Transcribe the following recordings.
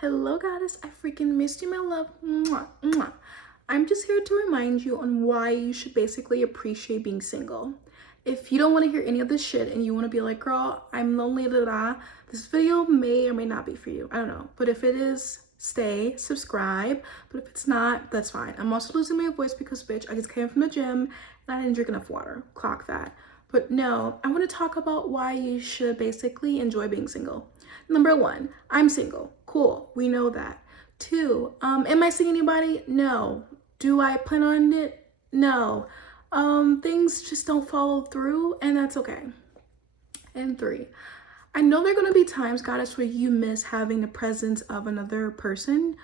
Hello, goddess. I freaking missed you, my love. Mwah, mwah. I'm just here to remind you on why you should basically appreciate being single. If you don't want to hear any of this shit and you want to be like, girl, I'm lonely, da, da, da, this video may or may not be for you. I don't know. But if it is, stay, subscribe. But if it's not, that's fine. I'm also losing my voice because, bitch, I just came from the gym and I didn't drink enough water. Clock that. But no, I want to talk about why you should basically enjoy being single. Number one, I'm single. Cool, we know that. Two, am I seeing anybody? No. Do I plan on it? No. Things just don't follow through, and that's okay. And three, I know there are gonna be times, goddess, where you miss having the presence of another person.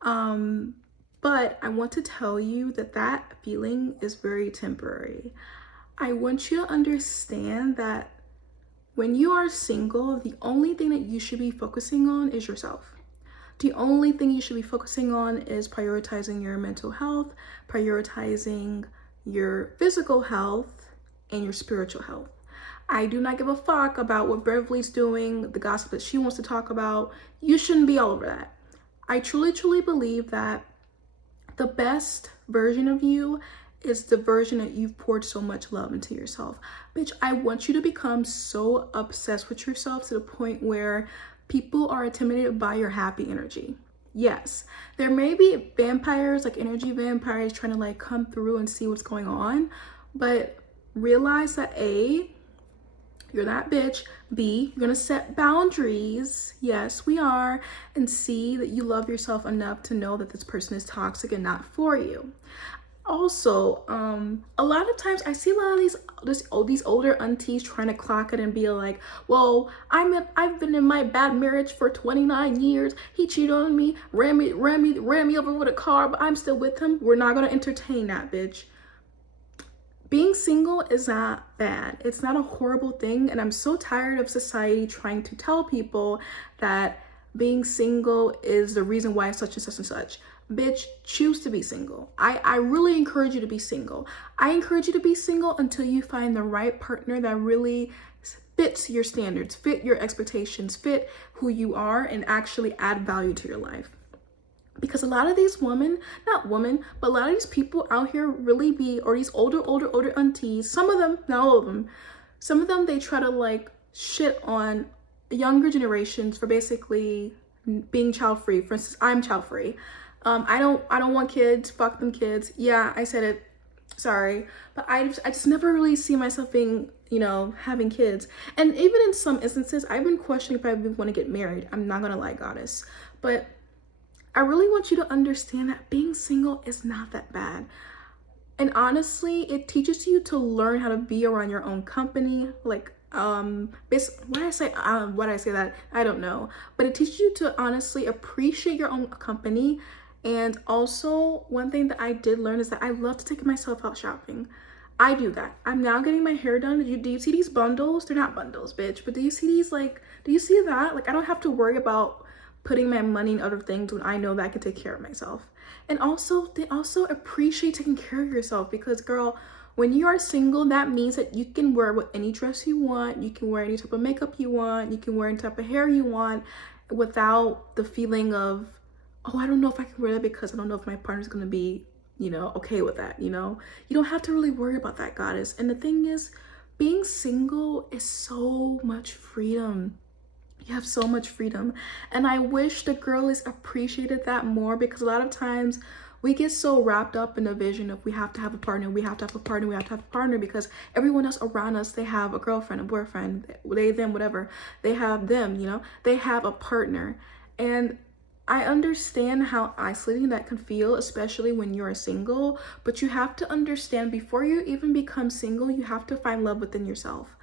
But I want to tell you that that feeling is very temporary. I want you to understand that when you are single, the only thing that you should be focusing on is yourself. The only thing you should be focusing on is prioritizing your mental health, prioritizing your physical health, and your spiritual health. I do not give a fuck about what Beverly's doing, the gossip that she wants to talk about. You shouldn't be all over that. I truly, truly believe that the best version of you is the version that you've poured so much love into yourself. Bitch, I want you to become so obsessed with yourself to the point where people are intimidated by your happy energy. Yes, there may be vampires, like energy vampires, trying to like come through and see what's going on, but realize that A, you're that bitch. B, you're gonna set boundaries. Yes, we are. And C, that you love yourself enough to know that this person is toxic and not for you. Also, a lot of times I see a lot of these older aunties trying to clock it and be like, well, I've been in my bad marriage for 29 years. He cheated on me, ran me over with a car, but I'm still with him. We're not gonna entertain that, bitch. Being single is not bad. It's not a horrible thing, and I'm so tired of society trying to tell people that being single is the reason why such and such and such. Bitch, choose to be single. I really encourage you to be single. I encourage you to be single until you find the right partner that really fits your standards, fit your expectations, fit who you are, and actually add value to your life. Because a lot of these women, not women, but a lot of these people out here really be, or these older aunties, some of them, not all of them, some of them, they try to like shit on younger generations for basically being child free. For instance, I'm child free. I don't want kids. Fuck them kids. Yeah, I said it. Sorry, but I just never really see myself being, having kids. And even in some instances, I've been questioning if I even want to get married. I'm not gonna lie, goddess. But I really want you to understand that being single is not that bad. And honestly, it teaches you to learn how to be around your own company. Like, why did I say that? I don't know. But it teaches you to honestly appreciate your own company. And also, one thing that I did learn is that I love to take myself out shopping. I do that. I'm now getting my hair done. Do you see these bundles? They're not bundles, bitch. But do you see these, do you see that? Like, I don't have to worry about putting my money in other things when I know that I can take care of myself. And also, they also appreciate taking care of yourself because, girl, when you are single, that means that you can wear any dress you want. You can wear any type of makeup you want. You can wear any type of hair you want without the feeling of, oh, I don't know if I can wear that because I don't know if my partner's gonna be, okay with that, You don't have to really worry about that, goddess. And the thing is, being single is so much freedom. You have so much freedom. And I wish the girlies appreciated that more because a lot of times we get so wrapped up in the vision of we have to have a partner, we have to have a partner, we have to have a partner because everyone else around us, they have a girlfriend, a boyfriend, they, them, whatever. They have them, they have a partner. And I understand how isolating that can feel, especially when you're single, but you have to understand before you even become single, you have to find love within yourself.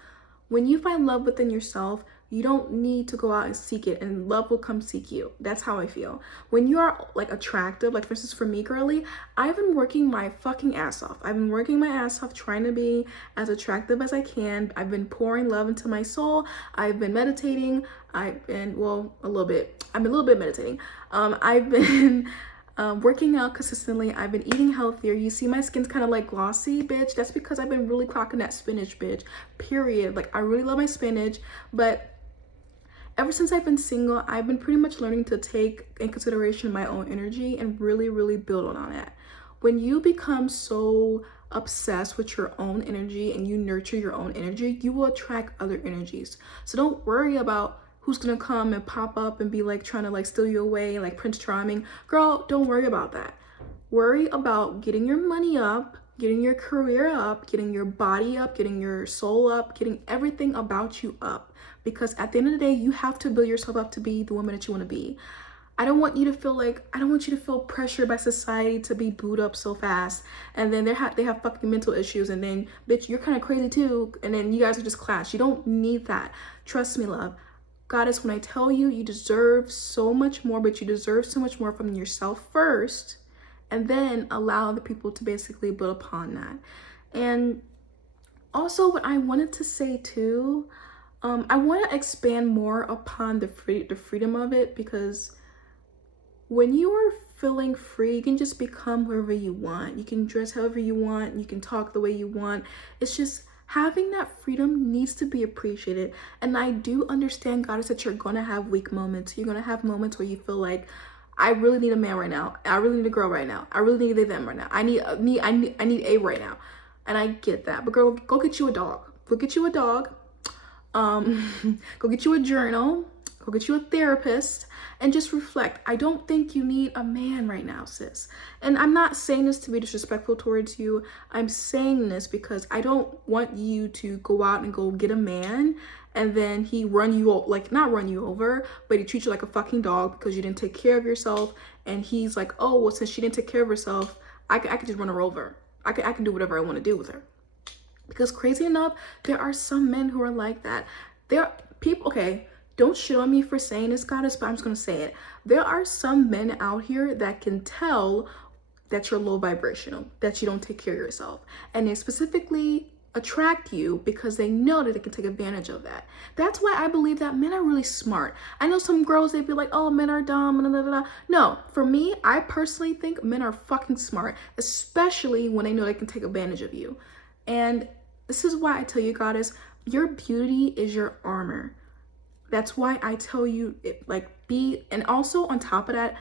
When you find love within yourself, you don't need to go out and seek it, and love will come seek you. That's how I feel. When you are like attractive, like for instance for me, girly, I've been working my fucking ass off. I've been working my ass off trying to be as attractive as I can. I've been pouring love into my soul. I've been meditating. I've been a little bit meditating. I've been working out consistently. I've been eating healthier. You see my skin's kind of like glossy, bitch. That's because I've been really clocking that spinach, bitch. Period. Like, I really love my spinach, but ever since I've been single, I've been pretty much learning to take in consideration my own energy and really, really build on it. When you become so obsessed with your own energy and you nurture your own energy, you will attract other energies. So don't worry about who's gonna come and pop up and be like trying to like steal you away like Prince Charming. Girl, don't worry about that. Worry about getting your money up, getting your career up, getting your body up, getting your soul up, getting everything about you up. Because at the end of the day, you have to build yourself up to be the woman that you want to be. I don't want you to feel pressured by society to be booed up so fast, and then they have fucking mental issues, and then bitch, you're kind of crazy too, and then you guys are just clash. You don't need that. Trust me, love. Goddess, when I tell you, you deserve so much more, but you deserve so much more from yourself first, and then allow the people to basically build upon that. And also, what I wanted to say too, I want to expand more upon the freedom of it, because when you are feeling free, you can just become whoever you want. You can dress however you want. You can talk the way you want. It's just having that freedom needs to be appreciated. And I do understand, Goddess, that you're going to have weak moments. You're going to have moments where you feel like, I really need a man right now. I really need a girl right now. I really need them right now. I need a right now. And I get that. But girl, go get you a dog. Go get you a dog. Go get you a journal. Go get you a therapist and just reflect. I don't think you need a man right now, sis. And I'm not saying this to be disrespectful towards you. I'm saying this because I don't want you to go out and go get a man and then he run you, like not run you over, but he treats you like a fucking dog because you didn't take care of yourself. And he's like, oh, well, since she didn't take care of herself, I could just run her over. I can do whatever I want to do with her. Because crazy enough, there are some men who are like that. There are people, okay, don't shit on me for saying this, Goddess, but I'm just going to say it. There are some men out here that can tell that you're low vibrational, that you don't take care of yourself. And they specifically attract you because they know that they can take advantage of that. That's why I believe that men are really smart. I know some girls, they'd be like, oh, men are dumb, blah, blah, blah. No, for me, I personally think men are fucking smart, especially when they know they can take advantage of you. And this is why I tell you, Goddess, your beauty is your armor. That's why I tell you, and also on top of that,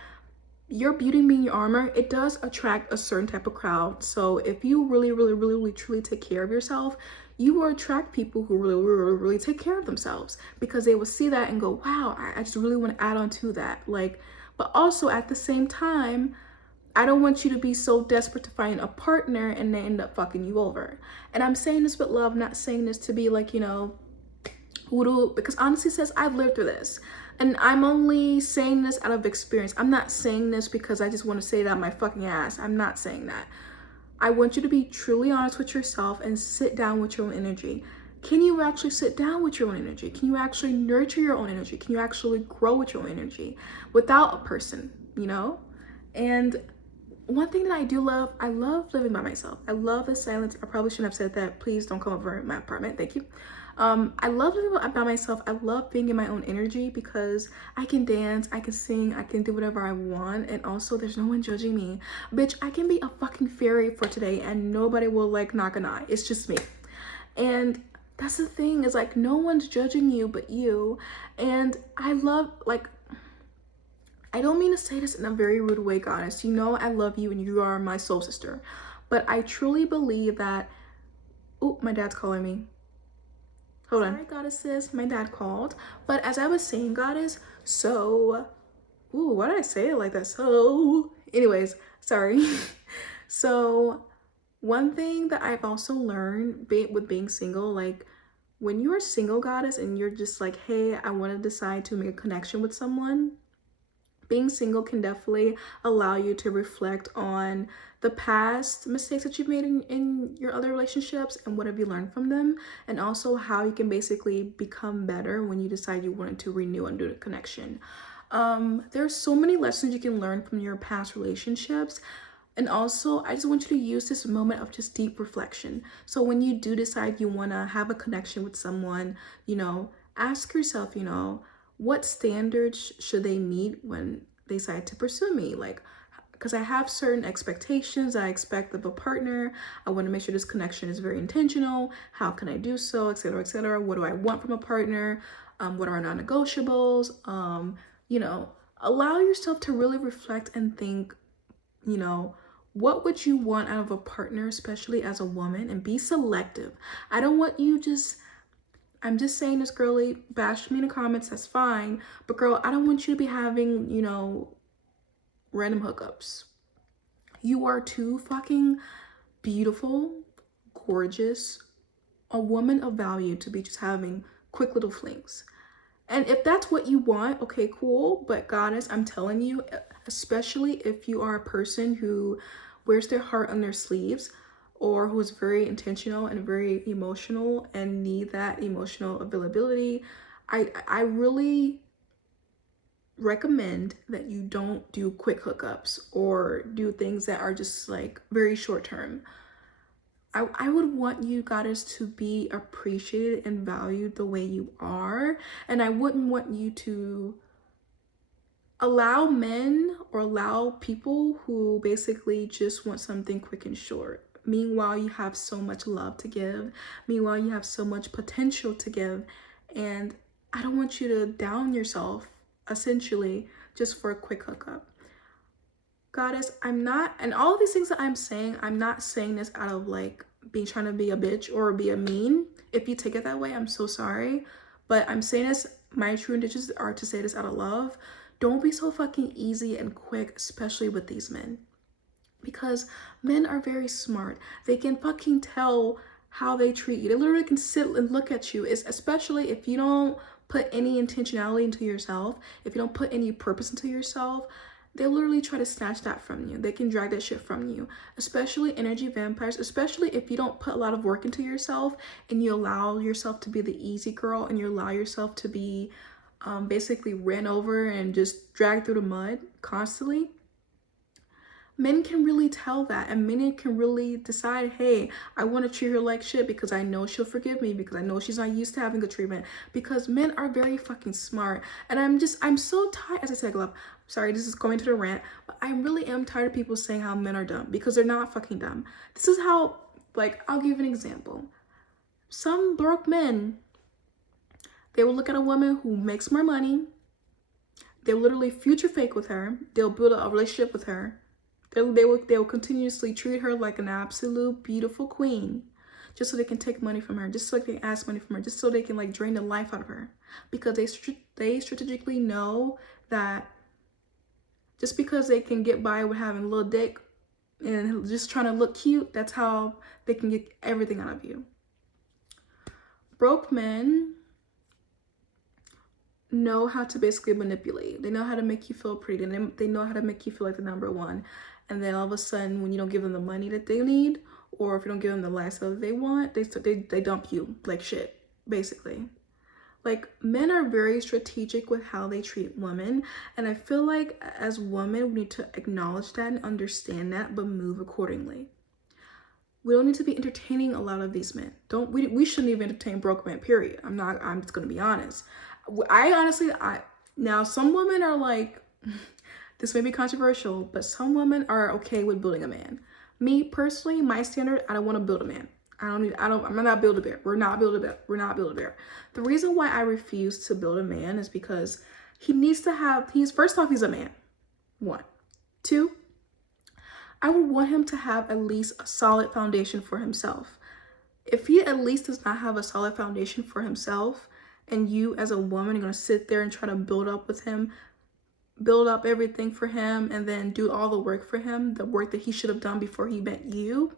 your beauty being your armor, it does attract a certain type of crowd. So if you really, really, really, really, truly take care of yourself, you will attract people who really, really, really take care of themselves, because they will see that and go, wow, I just really want to add on to that. But also at the same time, I don't want you to be so desperate to find a partner and they end up fucking you over. And I'm saying this with love, not saying this to be like, because honestly, sis, I've lived through this. And I'm only saying this out of experience. I'm not saying this because I just want to say that my fucking ass. I'm not saying that. I want you to be truly honest with yourself and sit down with your own energy. Can you actually sit down with your own energy? Can you actually nurture your own energy? Can you actually grow with your own energy without a person, And one thing that I do love, I love living by myself. I love the silence. I probably shouldn't have said that. Please don't come over my apartment. Thank you. I love living by myself. I love being in my own energy because I can dance, I can sing, I can do whatever I want. And also there's no one judging me. Bitch, I can be a fucking fairy for today and nobody will knock an eye. It's just me. And that's the thing, is no one's judging you but you. And I love, I don't mean to say this in a very rude way, Goddess. I love you and you are my soul sister. But I truly believe that, oh, my dad's calling me. Hold on. Sorry, Goddesses, my dad called. But as I was saying, Goddess, why did I say it like that? Anyways, sorry. So one thing that I've also learned with being single, when you are single, Goddess, and you're just like, hey, I want to decide to make a connection with someone, being single can definitely allow you to reflect on the past mistakes that you've made in your other relationships and what have you learned from them, and also how you can basically become better when you decide you wanted to renew and do the connection. There's so many lessons you can learn from your past relationships. And also, I just want you to use this moment of just deep reflection. So when you do decide you want to have a connection with someone, ask yourself, what standards should they meet when they decide to pursue me? Because I have certain expectations I expect of a partner. I want to make sure this connection is very intentional. How can I do so, etc., etc. What do I want from a partner? What are our non-negotiables? You know, allow yourself to really reflect and think, you know, what would you want out of a partner, especially as a woman, and be selective. I don't want you just, I'm just saying this, girly, bash me in the comments, that's fine. But girl, I don't want you to be having, you know, random hookups. You are too fucking beautiful, gorgeous, a woman of value to be just having quick little flings. And if that's what you want, okay, cool. But goddess, I'm telling you, especially if you are a person who wears their heart on their sleeves, or who's very intentional and very emotional and need that emotional availability, I really recommend that you don't do quick hookups or do things that are just like very short term. I would want you, goddess, to be appreciated and valued the way you are. And I wouldn't want you to allow men or allow people who basically just want something quick and short. Meanwhile, you have so much love to give. Meanwhile, you have so much potential to give. And I don't want you to down yourself, essentially, just for a quick hookup. Goddess, I'm not, and all of these things that I'm not saying this out of like being trying to be a bitch or be a mean. If you take it that way, I'm so sorry. But I'm saying this, my true intentions are to say this out of love. Don't be so fucking easy and quick, especially with these men. Because men are very smart. They can fucking tell how they treat you. They literally can sit and look at you, especially if you don't put any intentionality into yourself, if you don't put any purpose into yourself. They literally try to snatch that from you. They can drag that shit from you, especially energy vampires, especially if you don't put a lot of work into yourself and you allow yourself to be the easy girl and you allow yourself to be basically ran over and just dragged through the mud constantly. Men can really tell that, and men can really decide, hey, I want to treat her like shit because I know she'll forgive me, because I know she's not used to having good treatment, because men are very fucking smart. And I'm so tired, as I said, love, sorry, this is going to the rant, but I really am tired of people saying how men are dumb, because they're not fucking dumb. This is how, like, I'll give you an example. Some broke men, they will look at a woman who makes more money, they'll literally future fake with her, they'll build a relationship with her, they will continuously treat her like an absolute beautiful queen, just so they can take money from her, just so they can ask money from her, just so they can like drain the life out of her, because they strategically know that just because they can get by with having a little dick and just trying to look cute, that's how they can get everything out of you. Broke men know how to basically manipulate. They know how to make you feel pretty, and they know how to make you feel like the number one. And then all of a sudden, when you don't give them the money that they need, or if you don't give them the lifestyle that they want, they dump you like shit, basically. Like, men are very strategic with how they treat women, and I feel like as women, we need to acknowledge that and understand that, but move accordingly. We don't need to be entertaining a lot of these men. We shouldn't even entertain broke men, period. I'm just gonna be honest. Now some women are like, this may be controversial, but some women are okay with building a man. Me personally, my standard, I don't want to build a man. I'm not Build-A-Bear. We're not Build-A-Bear. The reason why I refuse to build a man is because first off, he's a man. 1. 2, I would want him to have at least a solid foundation for himself. If he at least does not have a solid foundation for himself, and you as a woman are going to sit there and try to build up everything for him, and then do all the work for him, the work that he should have done before he met you,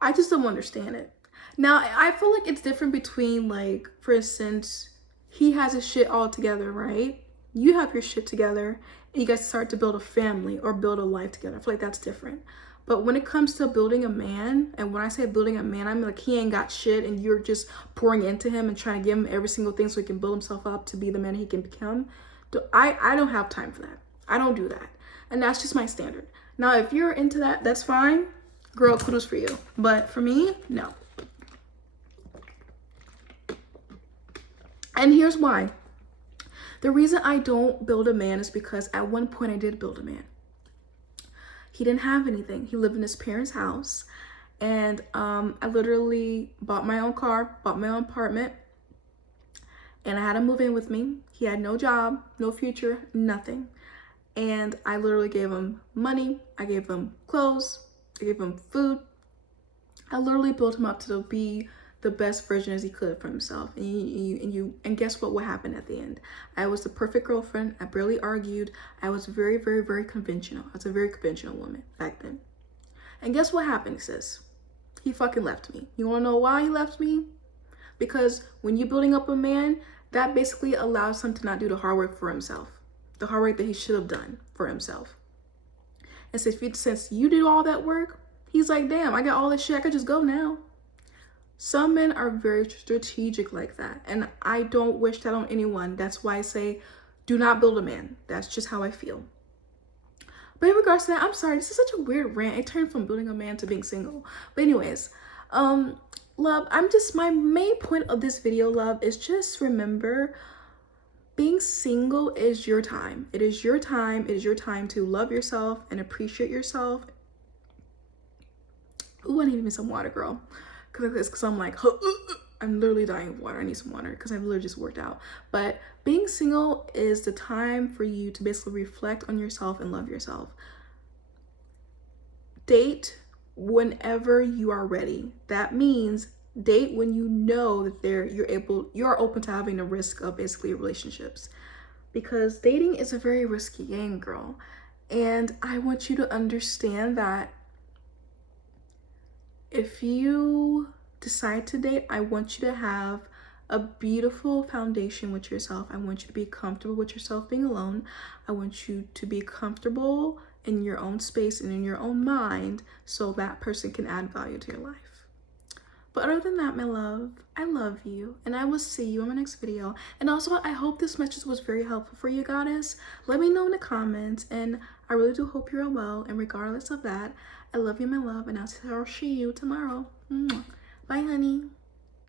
I just don't understand it. Now, I feel like it's different between, like, for instance, he has his shit all together, right? You have your shit together, and you guys start to build a family or build a life together. I feel like that's different. But when it comes to building a man, and when I say building a man, I mean like he ain't got shit and you're just pouring into him and trying to give him every single thing so he can build himself up to be the man he can become. I don't have time for that. I don't do that. And that's just my standard. Now, if you're into that, that's fine. Girl, kudos for you. But for me, no. And here's why. The reason I don't build a man is because at one point I did build a man. He didn't have anything. He lived in his parents' house, And I literally bought my own car, bought my own apartment, and I had him move in with me. He had no job, no future, nothing. And I literally gave him money, I gave him clothes, I gave him food. I literally built him up to be the best version as he could for himself. And guess what happened at the end? I was the perfect girlfriend. I barely argued. I was very, very, very conventional. I was a very conventional woman back then. And guess what happened, sis? He fucking left me. You wanna know why he left me? Because when you're building up a man, that basically allows him to not do the hard work for himself. The hard work that he should have done for himself. And since you did all that work, he's like, damn, I got all this shit, I could just go now. Some men are very strategic like that, and I don't wish that on anyone. That's why I say, do not build a man. That's just how I feel. But in regards to that, I'm sorry, this is such a weird rant. It turned from building a man to being single. But anyways, love, my main point of this video, love, is just remember, being single is your time. It is your time. It is your time to love yourself and appreciate yourself. Ooh, I need me some water, girl. Because I'm like, I'm literally dying of water. I need some water because I've literally just worked out. But being single is the time for you to basically reflect on yourself and love yourself. Date whenever you are ready. That means date when you know that you're open to having the risk of basically relationships. Because dating is a very risky game, girl. And I want you to understand that if you decide to date, I want you to have a beautiful foundation with yourself. I want you to be comfortable with yourself being alone. I want you to be comfortable in your own space and in your own mind so that person can add value to your life. But other than that, my love, I love you, and I will see you in my next video. And also, I hope this message was very helpful for you, goddess. Let me know in the comments, and I really do hope you're well. And regardless of that, I love you, my love, and I'll see you tomorrow. Bye, honey.